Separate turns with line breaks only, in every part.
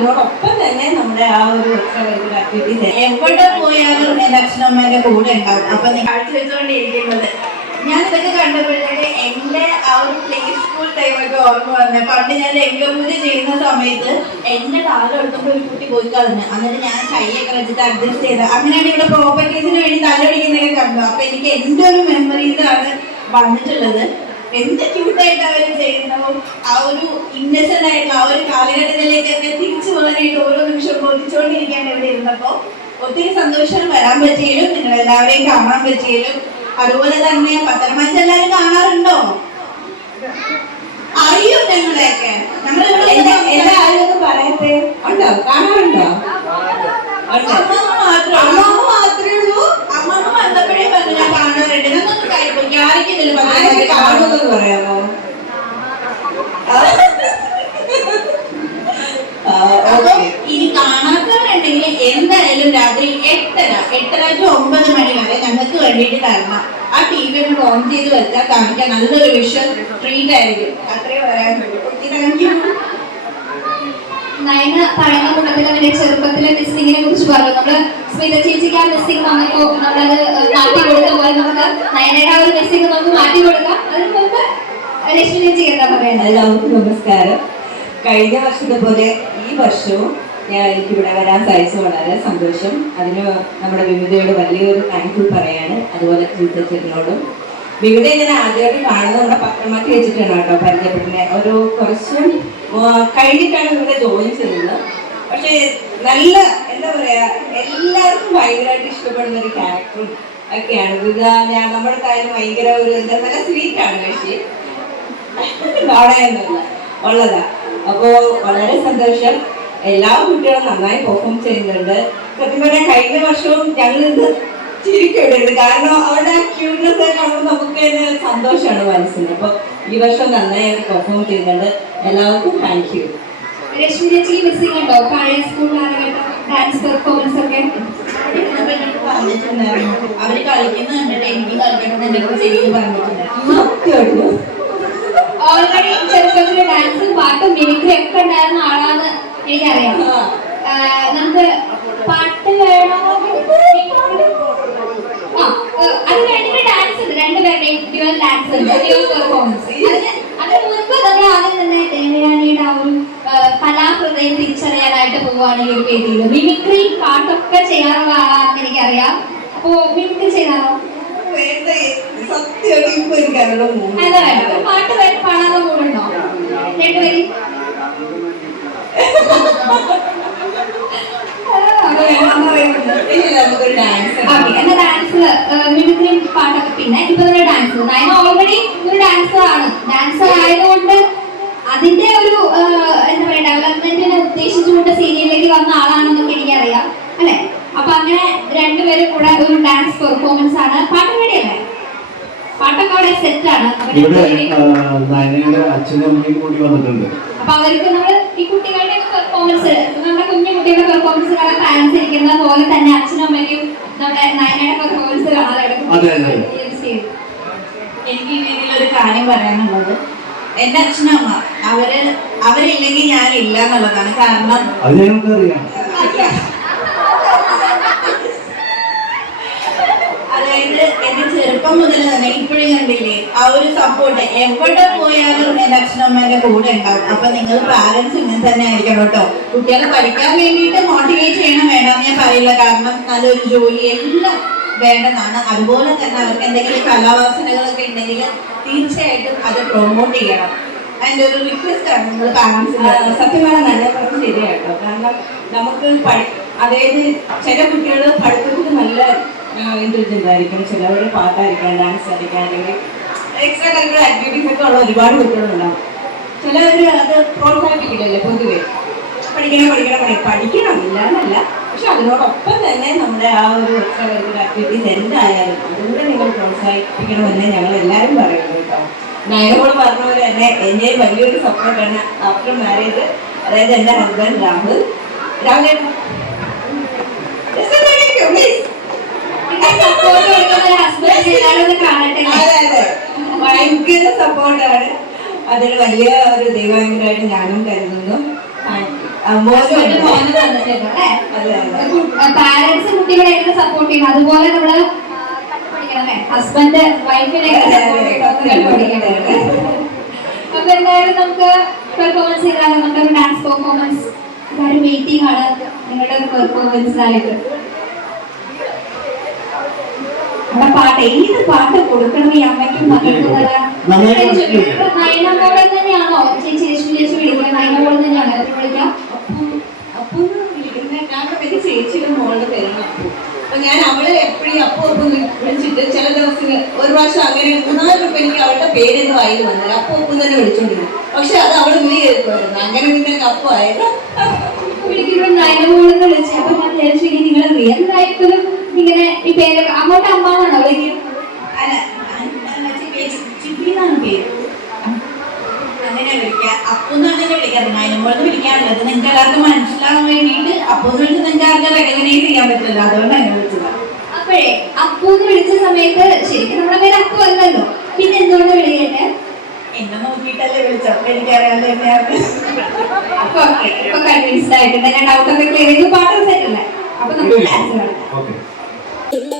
അതിനോടൊപ്പം തന്നെ നമ്മുടെ ആ ഒരു എവിടെ പോയാലും എന്റെ അച്ഛനമ്മേന്റെ കൂടെ ഉണ്ടാവും. അപ്പൊ നിങ്ങൾ കാഴ്ച വെച്ചുകൊണ്ടിരിക്കുന്നത് ഞാൻ ഇതൊക്കെ കണ്ടപ്പോഴത്തേക്ക് എന്റെ ആ ഒരു പ്ലേ സ്കൂൾ ടൈമൊക്കെ ഓർമ്മ വന്നത്. പണ്ട് ഞാൻ രംഗപൂജ ചെയ്യുന്ന സമയത്ത് എന്റെ കാലം ഒരു കുട്ടി പോയി കളഞ്ഞു. എന്നിട്ട് ഞാൻ കൈയൊക്കെ വെച്ചിട്ട് അഡ്ജസ്റ്റ് ചെയ്ത് അങ്ങനെയാണ് ഇവിടെ പ്രോപ്പർട്ടീസിന് വേണ്ടി തലപിടിക്കുന്നതൊക്കെ കണ്ടു അപ്പൊ എനിക്ക് എന്റെ ഒരു മെമ്മറീസ് ആണ് വന്നിട്ടുള്ളത്. എന്ത് ക്യൂട്ടായിട്ട് അവർ ചെയ്യുന്നതും? ആ ഒരു ഇന്നസെന്റ് ആയിട്ടുള്ള ആ ഒരു കാലഘട്ടത്തിലേക്കൊക്കെ തിരിച്ചു പോകാനായിട്ട് ഓരോ നിമിഷം ബോധിച്ചുകൊണ്ടിരിക്കാൻ ഇവിടെ ഇരുന്നപ്പോ ഒത്തിരി സന്തോഷം വരാൻ പറ്റിയാലും നിങ്ങൾ എല്ലാവരെയും കാണാൻ പറ്റിയാലും അതുപോലെ തന്നെ പത്രമാറ്റം എല്ലാവരും കാണാറുണ്ടോ? അറിയും ഞങ്ങളെയൊക്കെ?
നമ്മൾ ആരും ഒന്നും പറയട്ടെ? ഉണ്ടോ? കാണാറുണ്ടോ?
എന്തായാലും രാത്രി എട്ടര എട്ടര ടു ഒമ്പത് മണി വരെ ഞങ്ങൾക്ക് വേണ്ടിയിട്ട് തരണം. ആ ടി വി ഒന്ന് ഓൺ ചെയ്ത് വെച്ചാൽ കാണിക്കാൻ നല്ലൊരു വിഷ്വൽ ട്രീറ്റ് ആയിരിക്കും. അത്രയും വരാൻ താങ്ക് യു
നയന പറയുന്ന കൂട്ടത്തിൽ അവന്റെ ചെറുപ്പത്തിലെ മിസ്സിങ്ങിനെ കുറിച്ച് പറഞ്ഞു. നമ്മൾ സ്മിത ചേച്ചിക്ക് ആ മിസ്സിങ് വന്നപ്പോ നമ്മളത് മാറ്റി കൊടുത്ത പോലെ നമുക്ക് നയനയുടെ ആ ഒരു മിസ്സിങ് നമുക്ക് മാറ്റി കൊടുക്കാം. അതിന് മുമ്പ് ലക്ഷ്മി ചേച്ചി എന്താ പറയുന്നത്?
എല്ലാവർക്കും നമസ്കാരം. കഴിഞ്ഞ വർഷത്തെ പോലെ ഈ വർഷവും ഞാൻ എനിക്കിവിടെ വരാൻ സാധിച്ചു വളരെ സന്തോഷം. അതിന് നമ്മുടെ വിവിധയോട് വലിയൊരു താങ്ക്ഫുൾ പറയാണ്. അതുപോലെ ജീവിതത്തിനോടും വിവിധ ഇങ്ങനെ ആദ്യമായിട്ട് കാണുന്ന നമ്മുടെ പത്രമാക്കി വെച്ചിട്ടാണ് കേട്ടോ പരിചയപ്പെട്ടിനെ ഒരു കുറച്ച് കഴിഞ്ഞിട്ടാണ് ഇവിടെ ജോയിൻ ചെയ്യുന്നത്. പക്ഷേ നല്ല എന്താ പറയാ എല്ലാവർക്കും ഭയങ്കരമായിട്ട് ഇഷ്ടപ്പെടുന്ന ഒരു ക്യാരക്ടറും ഒക്കെയാണ്. വിവിധ ഞാൻ നമ്മുടെ കാര്യം ഭയങ്കര ഒരു എന്താ നല്ല സ്വീറ്റാണ് പക്ഷേ. നാണയമൊന്നുമില്ല ഉള്ളതാ. അപ്പോ വളരെ സന്തോഷം. എല്ലാ കുട്ടികളും നന്നായി പെർഫോം ചെയ്യുന്നുണ്ട്. സത്യം പറഞ്ഞാൽ കഴിഞ്ഞ വർഷവും ഞങ്ങൾ ഇത് ചിരിക്കരുത് കാരണം അവരുടെ ആ ക്യൂട്ട്നെസ് കാണുമ്പോൾ നമുക്ക് സന്തോഷമാണ് മനസ്സിന്. അപ്പൊ ഈ വർഷം നന്നായി അവർ പെർഫോം ചെയ്യുന്നുണ്ട്. എല്ലാവർക്കും താങ്ക് യു
ഉണ്ടോ പഴയ സ്കൂൾ ഡാൻസ് പെർഫോമൻസ് ഒക്കെ.
പറഞ്ഞിട്ടുണ്ടായിരുന്നു അവർ കളിക്കുന്ന കണ്ടിട്ട് എനിക്ക് കളിക്കണം എന്നെ കുറിച്ച് എനിക്ക് പറഞ്ഞിട്ടുണ്ടായിരുന്നു
ഓൾറെഡി ഡാൻസും പാട്ടും മിമിക്രി ഒക്കെ ഉണ്ടായിരുന്ന ആളാന്ന് എനിക്കറിയാം. നമുക്ക് പാട്ട് വേണോ അത് കഴിഞ്ഞിട്ട് ഡാൻസ് ഉണ്ട്. രണ്ടുപേരുടെയും ഡ്യുവൽ ഡാൻസ് ഉണ്ട്. ഡ്യുവൽ പെർഫോമൻസ് അതിന് മുൻപ് നമ്മൾ ആദ്യം തന്നെ ദേവയാനിയുടെ ആ ഒരു കലാഹൃദയം തിരിച്ചറിയാനായിട്ട് പോവുകയാണ് ഈ ഒരു വേദിയിൽ. മിമിക്രി പാട്ടൊക്കെ ചെയ്യാറുള്ള ആളാണെന്ന് എനിക്കറിയാം. അപ്പോ മിമിക്രി
ചെയ്യാറോ?
അതാ പാട്ട് പാടാനുള്ള മൂടുണ്ടോ രണ്ടുപേരും? മിമിക്രി പാട്ടൊക്കെ പിന്നെ ഇപ്പൊ ഡാൻസ് നയന ഓൾറെഡി ഒരു ഡാൻസർ ഡാൻസർ ആയതുകൊണ്ട് അതിന്റെ ഒരു എന്താ പറയാ ഡെവലപ്മെന്റിനെ ഉദ്ദേശിച്ചുകൊണ്ട് സീരിയലിലേക്ക് വന്ന ആളാണെന്നൊക്കെ എനിക്കറിയാം. അല്ലെ? അപ്പൊ അങ്ങനെ രണ്ടുപേരും കൂടെ ഒരു ഡാൻസ് പെർഫോമൻസ് ആണ്. പാട്ട് റെഡിയല്ലേ പാട്ടൊക്കെ അവിടെ സെറ്റ് ആണ്. അപ്പൊ
ഇവിടെ നയനയുടെ അച്ഛനും അമ്മയും കൂടി വന്നിട്ടുണ്ട്.
അപ്പൊ അവർക്ക് നമ്മൾ ഈ കുട്ടികളുടെ പെർഫോമൻസ് നമ്മുടെ കുഞ്ഞു കുട്ടികളുടെ പെർഫോമൻസ് കാണാൻ പാരന്റ്സ് ഇരിക്കുന്ന പോലെ തന്നെ അച്ഛനും അമ്മയ്ക്കും നമ്മുടെ നയനയുടെ പെർഫോമൻസ്
അതെ.
എനിക്ക് ഈ രീതിയിൽ ഒരു കാര്യം പറയാനുള്ളത്. എന്റെ അച്ഛനമ്മ അവർ അവരില്ലെങ്കിൽ ഞാൻ ഇല്ല എന്നുള്ളതാണ് കാരണം.
അത് ഞങ്ങൾക്കറിയാം.
അതായത് എന്റെ ചെറുപ്പം മുതൽ തന്നെ ഇപ്പോഴും കണ്ടില്ലേ ആ ഒരു സപ്പോർട്ട് എവിടെ പോയാലും എന്റെ അച്ഛനമ്മേന്റെ കൂടെ ഉണ്ടാവും. അപ്പൊ നിങ്ങൾ പാരന്റ്സ് ഇങ്ങനെ തന്നെ ആയിരിക്കണം കേട്ടോ. കുട്ടികളെ പഠിക്കാൻ വേണ്ടിയിട്ട് മോട്ടിവേറ്റ് ചെയ്യണം വേണമെന്ന് ഞാൻ പറയില്ല. കാരണം നല്ലൊരു ജോലി എല്ലാം വേണ്ടതാണ് അതുപോലെ തന്നെ അവർക്ക് എന്തെങ്കിലും കലാവാസനകളൊക്കെ ഉണ്ടെങ്കിൽ തീർച്ചയായിട്ടും അത് പ്രൊമോട്ട് ചെയ്യണം. അതിന്റെ ഒരു റിക്വസ്റ്റ് ആണ് നിങ്ങൾ പാരന്റ്സിന്
സത്യം പറഞ്ഞാൽ നല്ല പറഞ്ഞ ശരിയാട്ടോ. കാരണം നമുക്ക് പഠി അതായത് ചില കുട്ടികൾ പഠിത്തത്തിൽ നല്ല ഇന്റലിജന്റ് ആയിരിക്കും ചിലവർ പാട്ടായിരിക്കാം ഡാൻസ് ആയിരിക്കാം അല്ലെങ്കിൽ എക്സ്ട്രാ കരിക്കുലർ ആക്ടിവിറ്റീസ് ഒക്കെ ഉള്ള ഒരുപാട് കുട്ടികളുണ്ടാവും. ചിലവർ അത് പ്രോത്സാഹിപ്പിക്കില്ലല്ലോ പൊതുവെ. പഠിക്കണം പഠിക്കണം പഠിക്കണം. പഠിക്കണം ഇല്ല എന്നല്ല പക്ഷെ അതിനോടൊപ്പം തന്നെ നമ്മുടെ ആ ഒരു എക്സ്ട്രാ കരിക്കുലർ ആക്ടിവിറ്റീസ് എന്തായാലും അതുകൂടെ നിങ്ങൾ പ്രോത്സാഹിപ്പിക്കണമെന്ന് ഞങ്ങൾ എല്ലാവരും പറയുന്നു കേട്ടോ. നയനോട് പറഞ്ഞ പോലെ തന്നെ എന്നെ വലിയൊരു സപ്പോർട്ടാണ് ആഫ്റ്റർ മാരേജ് അതായത് എന്റെ ഹസ്ബൻഡ് രാഹുൽ. രാഹുൽ
സപ്പോർട്ട് കൊടുക്കുന്ന ഹസ്ബൻഡ് എല്ലാവരും കാണട്ടെ
അതെ അതെ ഭയങ്കര സപ്പോർട്ടാണ് അതൊരു വലിയ ഒരു ദൈവാനുഗ്രഹമായിട്ട് ഞാനും കരുതുന്നു.
പാരന്റ്സ് കുട്ടികളെ എങ്ങനെ സപ്പോർട്ട് ചെയ്യണം. അതുപോലെ നമ്മൾ ഹസ്ബൻഡ് വൈഫിനെ അപ്പൊ എന്തായാലും നമുക്ക് പെർഫോമൻസ് ചെയ്താൽ നമ്മുടെ ഡാൻസ് പെർഫോമൻസ് വെയിറ്റിംഗ് ആണ്. നിങ്ങളുടെ പെർഫോമൻസിനായിട്ട് നമ്മുടെ പാട്ട് ഏത് പാട്ട് കൊടുക്കണം ഈ അമ്മയ്ക്കും മകൾക്കും? നയനമോളെ തന്നെയാണോ? ചേച്ചി ചേച്ചി ചേച്ചി വിളിക്കുന്നത് നയനമോളെ തന്നെയാണോ? എത്ര വിളിക്കാം.
അപ്പു വിളിക്കുന്ന കാരണം എന്റെ ചേച്ചിയുടെ മോളുടെ പേരാണ് അപ്പു. അപ്പൊ ഞാൻ അവളെ എപ്പോഴും അപ്പു അപ്പു വിളി- വിളിച്ചിട്ട് ചില ദിവസങ്ങൾ ഒരു പ്രാവശ്യം അങ്ങനെ മൂന്നാൽ രൂപ എനിക്ക് അവളുടെ പേരെന്ന് വായിൽ വന്നത്. അപ്പു അപ്പു തന്നെ വിളിച്ചോണ്ടിരുന്നു. പക്ഷെ അത് അവൾ വിളി കേൾക്കുമായിരുന്നു അങ്ങനെ പിന്നെ അപ്പു ആയത്.
വിളിക്കുമ്പോൾ നയനമോളെന്ന് വിളിച്ചു അപ്പൊ ഞാൻ വിചാരിച്ചു ഇനി നിങ്ങൾ റിയൽ ലൈഫിലും ഇങ്ങനെ ഈ പേര് അങ്ങോട്ട് അമ്മാന്നാണോ വിളിക്കുന്നത്
അല്ല ചിപ്പിന്നാണ് പേര് അങ്ങനെ വിളിക്കുക അപ്പൊന്നാണ് എന്നെ വിളിക്കാറ് അതിനുമ്പോഴത്തെ വിളിക്കാറുള്ളത് നിങ്ങൾക്ക് എല്ലാവർക്കും മനസ്സിലാവാൻ വേണ്ടിയിട്ട് അപ്പൊന്ന് വിളിച്ച് നിങ്ങൾക്ക് ആർക്കും ചെയ്യാൻ പറ്റില്ല അതുകൊണ്ട് എന്നെ വിളിച്ചത്.
അപ്പോഴേ അപ്പൂന്ന് വിളിച്ച സമയത്ത് ശരിക്കും നമ്മുടെ പേര് അപ്പു അല്ലല്ലോ. പിന്നെ എന്തുകൊണ്ട് വിളിക്കട്ടെ
എന്നെ നോക്കിയിട്ടല്ലേ വിളിച്ചപ്പോ എനിക്കറിയാതെ തന്നെയാണ്
അപ്പൊ ഓക്കെ. ഇപ്പൊ കൺവിൻസ്ഡ് ആയിട്ടുണ്ട് ഞാൻ ഡൗട്ട് ഒക്കെ ക്ലിയർ ചെയ്ത് പാട്ട് സെറ്റ് അല്ലേ? അപ്പൊ നമുക്ക് ക്ലാസ് കളിക്കാം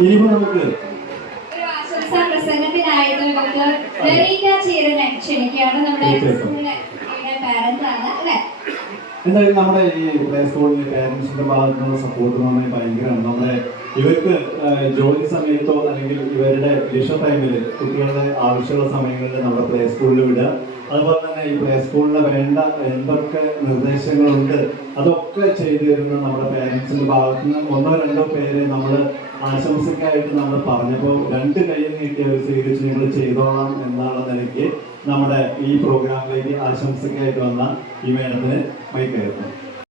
ഇനിയിപ്പോ നമുക്ക്
ആശംസാ പ്രസംഗത്തിനായിട്ട് ചീരനെ ക്ഷണിക്കുകയാണ്. നമ്മുടെ സ്കൂളിലെ പാരന്റ് ആണ് അല്ലെ?
എന്തായാലും നമ്മുടെ ഈ പ്ലേ സ്കൂളിൽ പേരൻസിന്റെ ഭാഗത്തുനിന്നുള്ള സപ്പോർട്ട് എന്ന് പറഞ്ഞാൽ ഭയങ്കരമാണ്. നമ്മുടെ ഇവർക്ക് ജോലി സമയത്തോ അല്ലെങ്കിൽ ഇവരുടെ ലക്ഷ ടൈമിൽ കുട്ടികളുടെ ആവശ്യമുള്ള സമയങ്ങളിൽ നമ്മുടെ പ്ലേ സ്കൂളിൽ വിടുക. അതുപോലെ തന്നെ ഈ പ്ലേ സ്കൂളിൽ വേണ്ട എന്തൊക്കെ നിർദ്ദേശങ്ങളുണ്ട് അതൊക്കെ ചെയ്തു തരുന്ന നമ്മുടെ പാരന്റ്സിന്റെ ഭാഗത്തു നിന്ന് ഒന്നോ രണ്ടോ പേരെ നമ്മൾ ആശംസയ്ക്കായിട്ട് നമ്മൾ പറഞ്ഞപ്പോൾ രണ്ട് കൈയും നീട്ടി അവർ സ്വീകരിച്ച് നിങ്ങൾ ചെയ്തോളാം എന്നുള്ള നിലയ്ക്ക് നമ്മുടെ ഈ പ്രോഗ്രാമിലേക്ക് ആശംസയ്ക്കായിട്ട് വന്ന ഈ മേഡത്തിന് മൈക്ക് കയറുന്നു